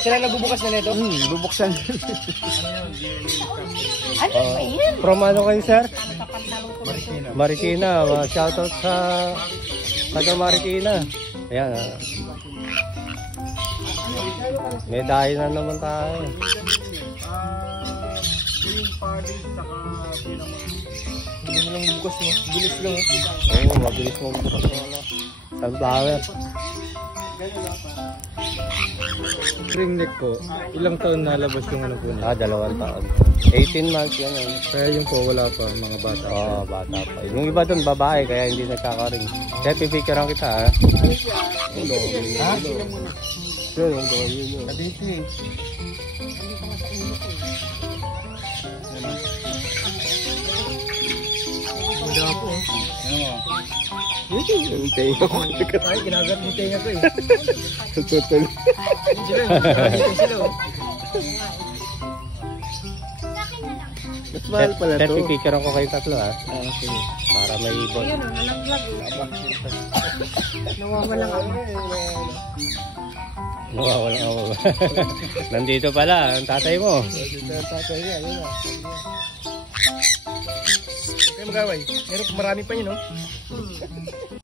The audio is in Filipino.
Sila nagbubukas na nito? Bubuksan. Ano ba yan? From ano kayo, sir? Marikina. Shoutout sa taga Marikina. Ayan. May dahil na naman tayo. Hindi mo lang bukas mo. Bilis lang. Oo, mabilis mo bukas mo. Sunflower. Spring neck po. Ilang taon nalabas yung ano po niya? 2 taon. 18 months yan. Kaya yung po wala pa, mga bata. Oo, bata pa. Yung iba doon babae, kaya hindi nagkakaring. Kaya pipicturean kita, ha? Ha? Yun, yung doon, yun. Dito eh. Wala po. Yung tenga ko. Ay, ginagat yung tenga ko eh. Tutul. Sila, ginagat sila oh. Mas mahal pala to. Pipicturean ko kayo tatlo, ha? Okay. Para may ibon. Ayun, nalaglag. Nawawalang ako. Nawawalang ako ba? Nandito pala, ang tatay mo. Dito ang tatay niya, yun na. Okay, magaway. Meron marami pa yun, no?